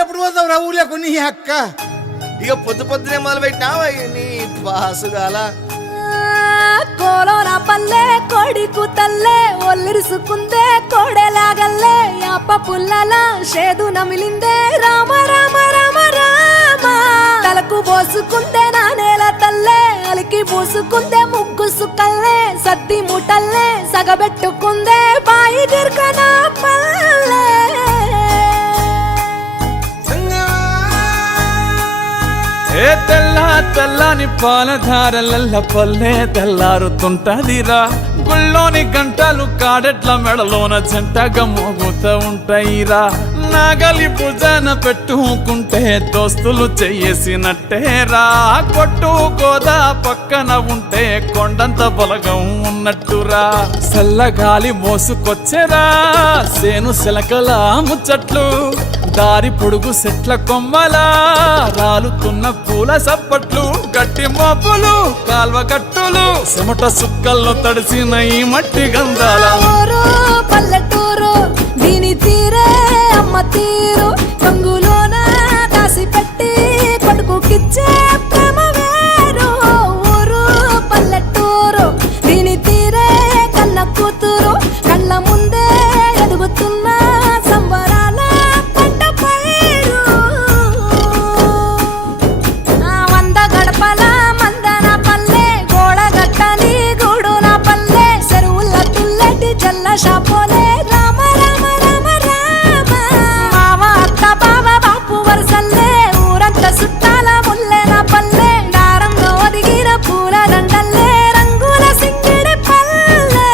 ఎప్పుడు పోతావు రా ఊర్లోకి నీ అక్క? ఇక పొద్దు పొద్దునే మొదలు పెట్టినావా నీ బాసుగాల? కోలోన పల్లె కోడి కూతల్లే ఒల్లిరుసుకుందే కోడెలాగల్లే యాప పుల్లల షేదు నమిలిందే రామ రామ రామ రామ తలకు పోసుకుందే నా నేల తల్లే అలికి పూసుకుందే ముగ్గు సుక్కల్లే సద్ది ముటల్లే సగబెట్టుకుందే బాయి గిర్కన పల్లె ఏ తెల్ల తెల్లని పాలధారలల్ల పల్లె తెల్లారుతుంటదిరా గుళ్ళోని గంటలు కాడెట్ల మెడలోన జంటగా మోగుతూ ఉంటాయిరా నాగలి భుజాన పెట్టుకుంటే దోస్తులు చెయ్యేసినట్టేరా కొట్టు గోదా పక్కన ఉంటే కొండంత బలగం ఉన్నట్టురా చల్లగాలి మోసుకొచ్చెరా సేను శిలకల ముచ్చట్లు దారి పొడుగు సెట్ల కొమ్మలా రాలుతున్న పూల సప్పట్లు గట్టి మోపులు కాల్వ గట్టులు చెమట సుక్కల్లో తడిసిన ఈ మట్టి గంధాల పల్లెటూరు దీని తీరే అమ్మ తీరు కంగులోన దాసి పెట్టి కొడుకుకిచ్చే ప్రేమ వేరు ఊరు పల్లెటూరు దీని తీరే కన్న కూతురు కళ్ళ ముందే ఎదుగుతున్న సంబరాల పంట పైరు వంద గడపల మందన పల్లె గోడ గట్టని గూడు నా పల్లె చెరువుల తుల్లటి జల్ల షాపోలే రామ రామ రామ రామ మామ అత్త బావ బాపు వరసల్లే ఊరంత సుట్టాల ముల్లె నా పల్లె దారంలో ఒదిగిన పూల దండల్లే రంగుల సింగిడి పల్లె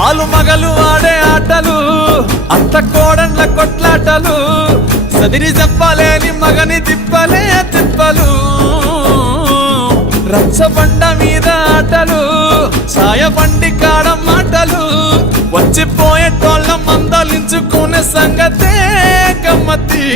ఆలు మగలు ఆడే ఆటలు అత్త కోడన్ల కొట్లాటలు సదిరి చెప్పలేని మగని తిప్పలే తిప్పలు రచ్చబండ మీద ఆటలు ఛాయబండి కాడ మాటలు వచ్చిపోయేటోళ్ళ మందలించుకునే సంగతే గమ్మతి